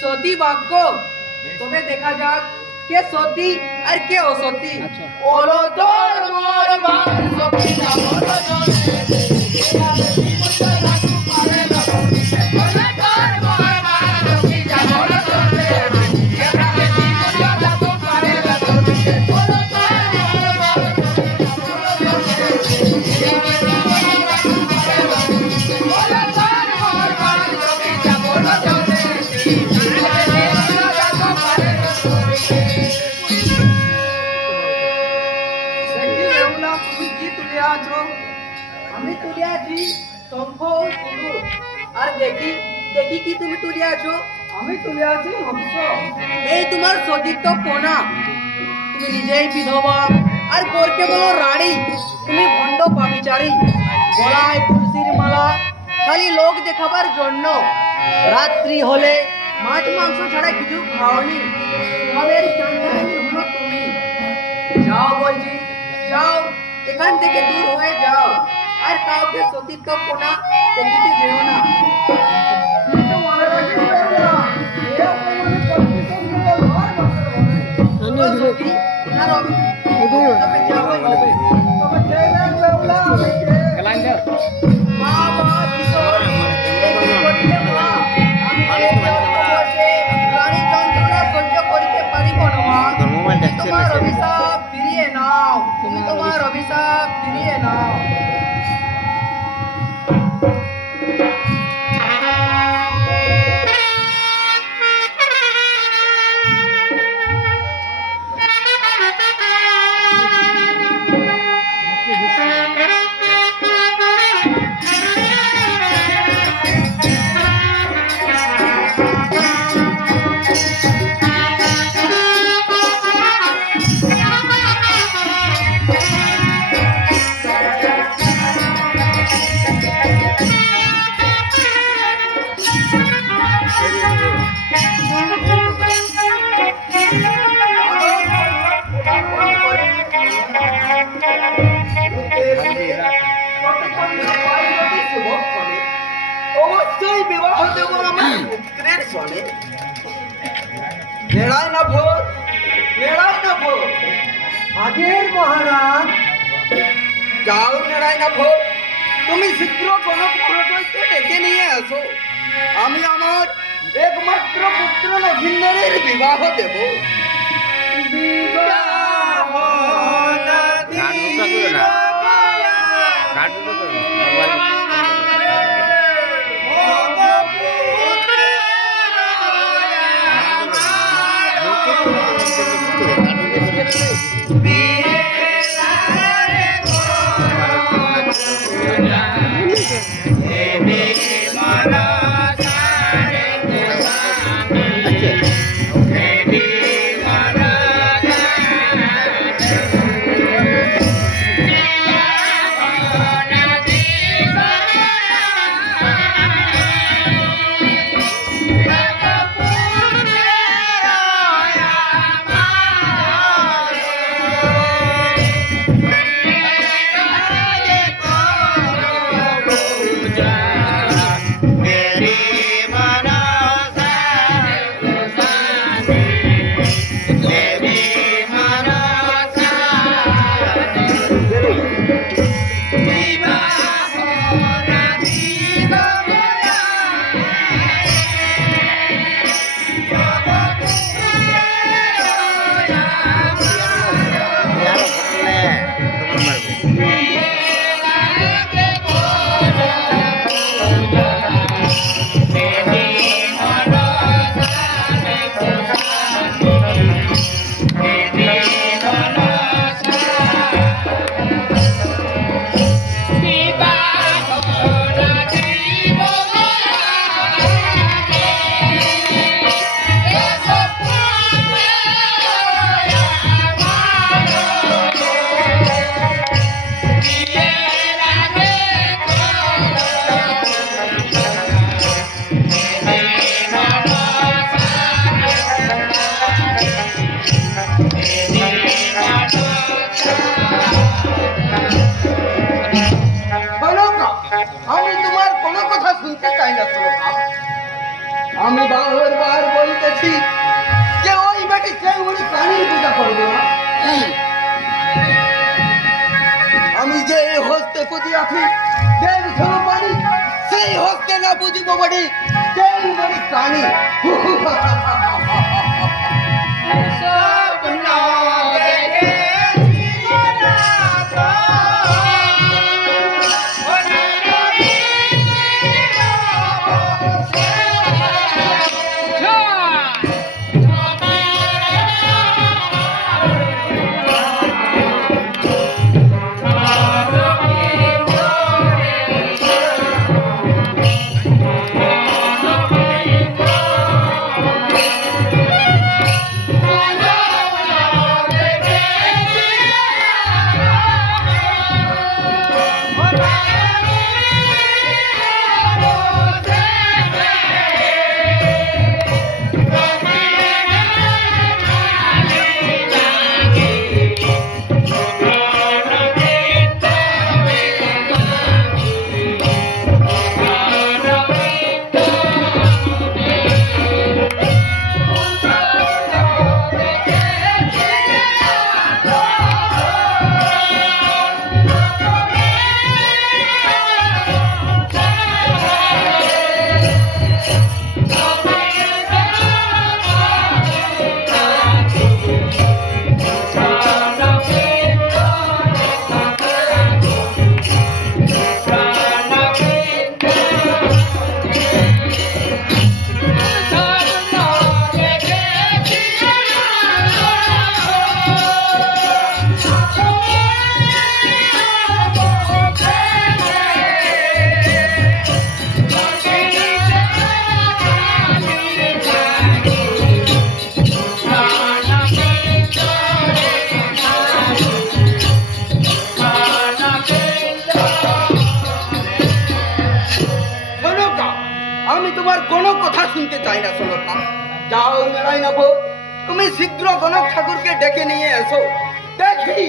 सती भाग्य तबे देखा जाक के सती और के असती ओलो तोर मोर बात सती ना ओलो तोर দেখি কি তুমি তুলিয়াছো? আমি তুলে আছি মৎস্য। এই তোমার সতীত্ব কোনা, তুমি নিজেই বিধবা আর পরকে বলো রানী। তুমি ভণ্ড পাবিচারী, গলায় তুলসীর মালা খালি লোক দেখাবার জন্য। রাত্রি হলে মাছ মাংস ছাড়া কিছু খাওনি, তোমাদের চান্দানি হলো তুমি। যাও বলছি, যাও এখান থেকে দূর হয়ে যাও, আর কাউকে সতীত্ব কোনা দেখিতে যেও না। কিন্তু মনে রাখিস বেহুলা, এ অপমানে করছিস তোর ঘর বাসর ঘরে। সতী, তোমার তবে যাওয়াই হবে। তবে চেয়ে দেখ বেহুলা, আমি কে? মা মা কিশোর, এ কি করিলে মা? আমি যে বসে প্রাণী যন্ত্রণা সহ্য করিতে পারিব না মা। তোমার অভিশাপ ফিরিয়ে নাও, তুমি তোমার অভিশাপ ফিরিয়ে নাও। অবশ্যই বিবাহ দেব আমার পুত্রের সনে। নেড়াই না ভোর, নেড়াই না ভোর। হাজির মহারাজ। যাও নেড়াই না ভোর, তুমি শীঘ্র কনক মহাশয়কে ডেকে নিয়ে আসো। আমি আমার একমাত্র পুত্র নভিন্দরের বিবাহ দেব। আমি তোমার কোনো কথা শুনতে চাই না সরকার। আমি বারবার বলতেছি যে ওই বেটি চেঙ্গুড়ি প্রাণীর পূজা করবো না। আমি যে হস্তে পুজিয়াছি দেব স্বরূপাণী, সেই হস্তে না বুঝিব বটি চেঙ্গুড়ি প্রাণী। আমি তোমার কোনো কথা শুনতে চাই না সনকা। যাও নারায়ণ বাবু, তুমি শীঘ্র গণক ঠাকুরকে ডেকে নিয়ে এসো। দেখি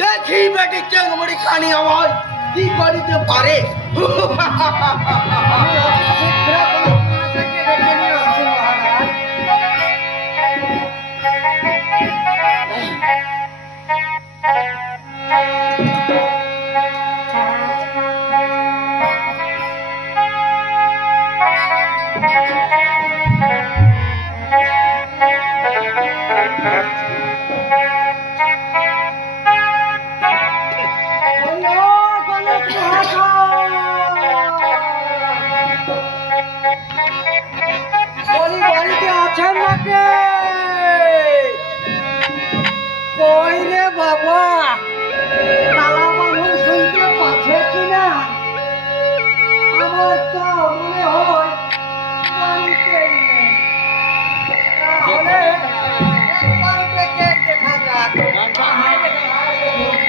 দেখি বেটি চেংমড়ি খানি আমার কি করিতে পারে। আমি অতি শীঘ্র গণক মহাশয়কে ডেকে নিয়ে আসছি মহারাজ। বলো, গণক মহাশয়। বলি বাড়িতে আছেন নাকি? কই রে বাবা, কালা মানুষ শুনতে পাচ্ছে কিনা? আমার তো মনে হয় বাড়িতেই নেই। তাহলে একবার ডেকে দেখা যাক। ঘরে আছো হে গণক মহাশয়।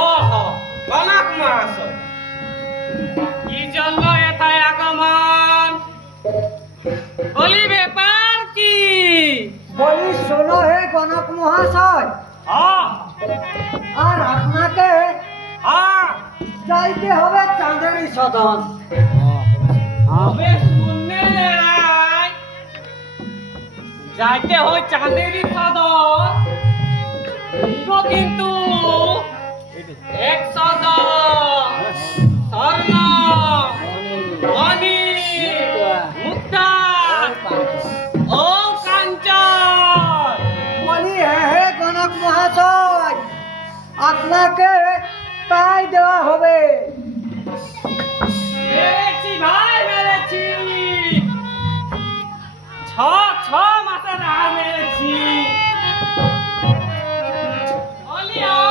ওহো, গণক মহাশয়, কি জন্য এথায় আগমন? বলি ব্যাপার কি? বলি শোনো হে গণক মহাশয়, হ্যাঁ, আর আপনাকে হ্যাঁ, যাইতে হবে চাঁদেরই সদন। হবে শুনলে লড়াই। যাইতে হয় চাঁদেরই সদন, ইগো কিন্তু এক সদন, স্বর্ণ, মণি, মুক্তা ও কাঞ্চন। বলি হে গণক মহাশয়, আপনাকে তাই দেওয়া হবে। মেরেছি ভাই, মেরেছি। ছ মাসে ধার মেরেছি। বলি ও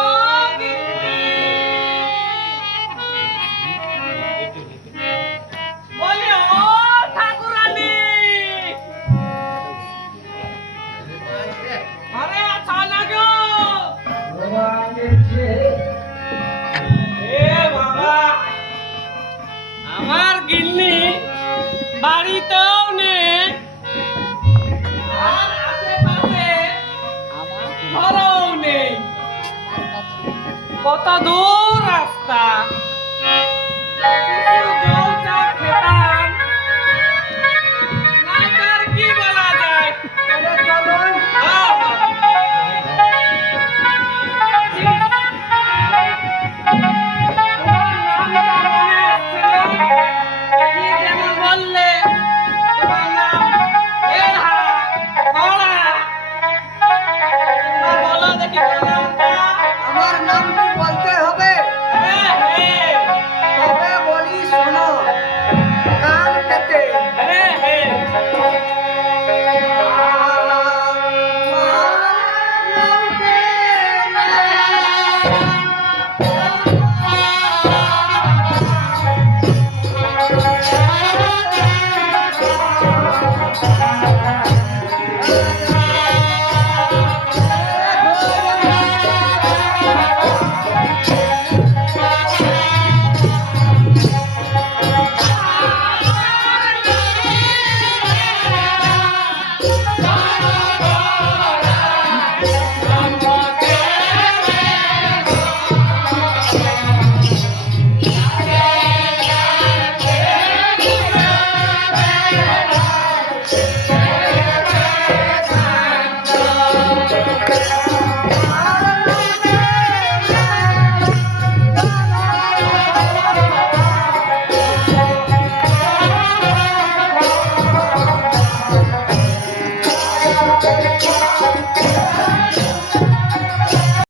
গিন্নি, বলি ও ঠাকুরানী, ঘরে আছো না গো? এ বাবা, আমার গিন্নি বাড়িতেও নেই, আর আশেপাশে ঘরেও নেই। কত দূর রাস্তা, কিছু জল